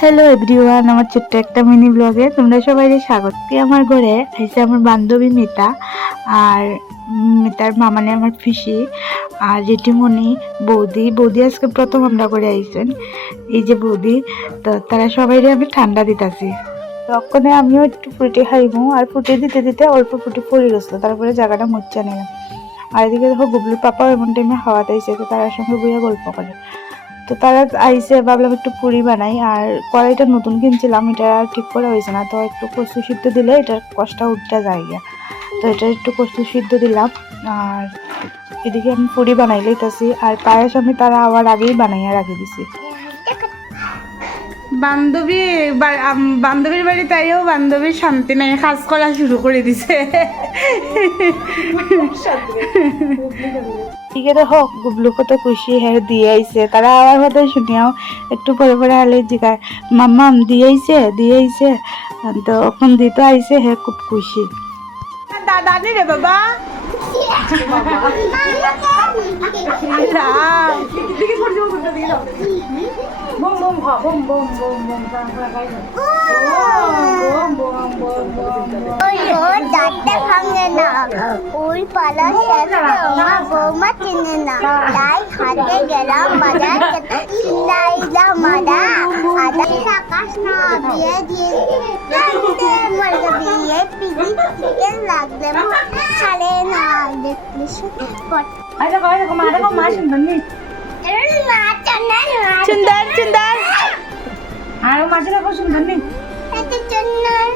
Hello everyone, আমার ছোট্ট একটা মিনি ব্লগে তোমরা সবাই স্বাগত। আমার ঘরে আইসে আমার বান্ধবী মিতা আর মিতার মামানে আমার পিসি আর জেঠিমণি বৌদি আজকে প্রথম আমরা করে আইসেন। এই যে বৌদি, তো তারা সবাই আমি ঠান্ডা দিতেছি। তখন আমিও একটু ফুটে খাইবো আর ফুটে দিতে দিতে অল্প ফুটে পড়ে গেছিলো, তারপরে জায়গাটা মুচ্ছা নিলাম। আর এদিকে দেখো গুবলুর পাপাও এমন টাইমে খাওয়াতে আইসে, তো তার সঙ্গে বইয়া গল্প করে। তো তারা আইসে, ভাবলাম একটু পুরি বানাই। আর কড়াইটা নতুন কিনছিলাম, এটা ঠিক করে হয়েছে না, তো একটু কচু সিদ্ধ দিলে এটার কষ্টটা উঠতে যায়। তো এটা একটু কচু সিদ্ধ দিলাম। আর এদিকে আমি পুরি বানাই লইতেছি, আর পায়েস আমি তারা আবার আগেই বানাইয়া রাখি দিছি। বান্ধবীর বাড়ি তাইও বান্ধবীর শান্তি নাই, কাজ করা শুরু করে দিছে। ঠিক আছে, হোক গুবলু কত খুশি, হ্যাঁ দিয়ে আইছে। তারা আমার কথা শুনিয়াও একটু পরে পরে আলে জিগায় মাম্মাম দিয়ে আইছে। তো ওখান দিতে আইছে, হ্যাঁ খুব খুশি। দাদা নি রে বাবা, দাঁতটা ভাঙে না, ওই পালা শেষে আমার বৌমা চিনে না, তাই হাতে গেলাম বাজার চিল্লাইলাম মাদা আদা আকাশ না বিয়ে দিয়ে মরগে বিয়ে পিজি চিকেন লাগলে ছাড়ে না দেখলি সুন্দর আর মাঝে খুব সুন্দর নেই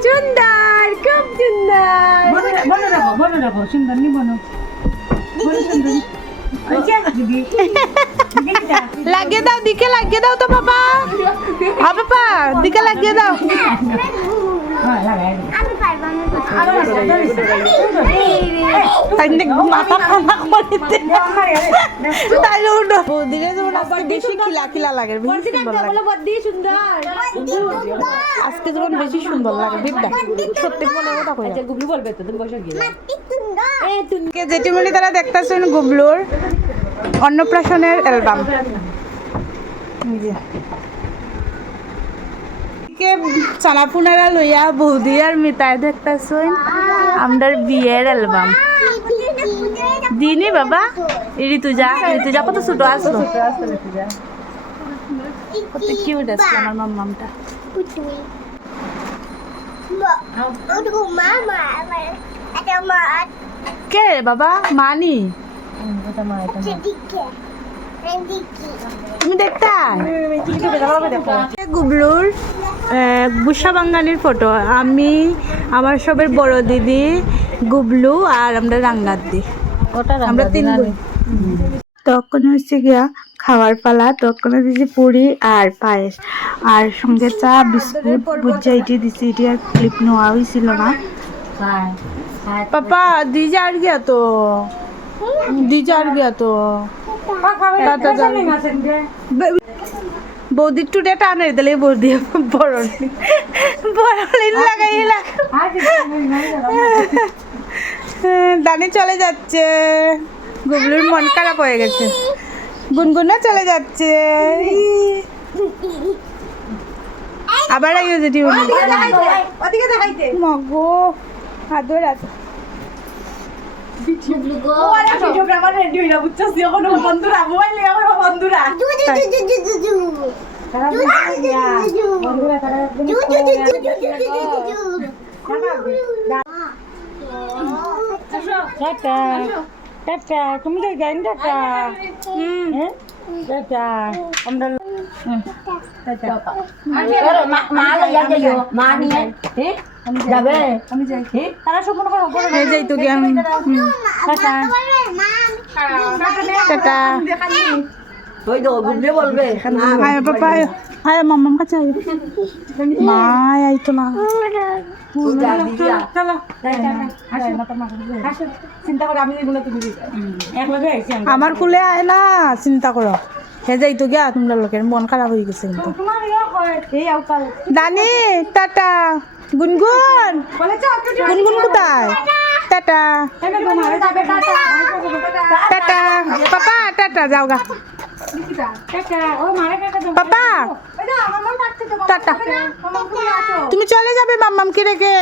সুন্দর, খুব সুন্দর। বলো রাখো সুন্দর নি বলো লাগিয়ে দাও, দিকে লাগিয়ে দাও তো বাবা। হ্যাঁ বাবা, দিকে লাগিয়ে দাও। আজকে যখন বেশি সুন্দর লাগে সত্যি মনে কথা কই। জেঠিমণি তারা দেখতেছেন গুবলুর অন্নপ্রাশনের অ্যালবাম। চানাপুনারা লইয়া বৌদি আর মিতায় দেখতেছেন আমাদের বিয়ের অ্যালবাম। দিনি বাবা, ঋতুজা কত ছোট আসলো, কত কিউট আসলো আমার মাম্মামটা। কে রে বাবা? মানি তুমি দেখতা গুবলুর বুসা বাঙ্গানির ফটো। আমি, আমার সবের বড় দিদি, গুবলু আর আমরা রাঙ্গার দি, আমরা তিন বোন। তখন হচ্ছে গিয়া খাওয়ার পালা। তখন দিয়েছি পুরি আর পায়েস, আর সঙ্গে চা বিস্কুট বুঝা এটি দিছি। এটি আর ক্লিপ নেওয়া হয়েছিল না। পাপা দিজা আর গিয়া তো বৌদির টুটে টানে দিলে বৌদি বড় লাগাই দানি চলে যাচ্ছে। গুবলুর মন খারাপ হয়ে গেছে, গুনগুনা চলে যাচ্ছে। আবার আইও যেটি মগো আদর আছে। তুমি তো জানি যাইতো গিয়ে আমি মাম্মাম কাছে মায় আইতো না। আমার কুলে আয় না, চিন্তা করো হে যাইতো গিয়া তোমরা লোকের মন খারাপ হয়ে গেছে। কিন্তু দানি টাটা। গুনগুন কোথায়? টাটা টাটা পাপা, টাটা যাও গা পাপা। টাটা। তুমি চলে যাবে মাম্মামকে রেখে?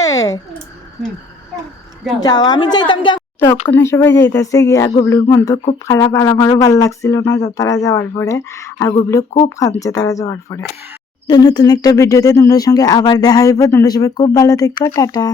যাও, আমি যাইতাম। তখন সবাই যাইতেছে গিয়া গুবলুর মন তো খুব খারাপ, আর আমারও ভালো লাগছিল না তারা যাওয়ার পরে। আর গুবলু খুব কাঁদছে তারা যাওয়ার পরে। তো নতুন একটা ভিডিওতে তোমাদের সঙ্গে আবার দেখা হইব। তোমরা সবাই খুব ভালো থেকো, টাটা।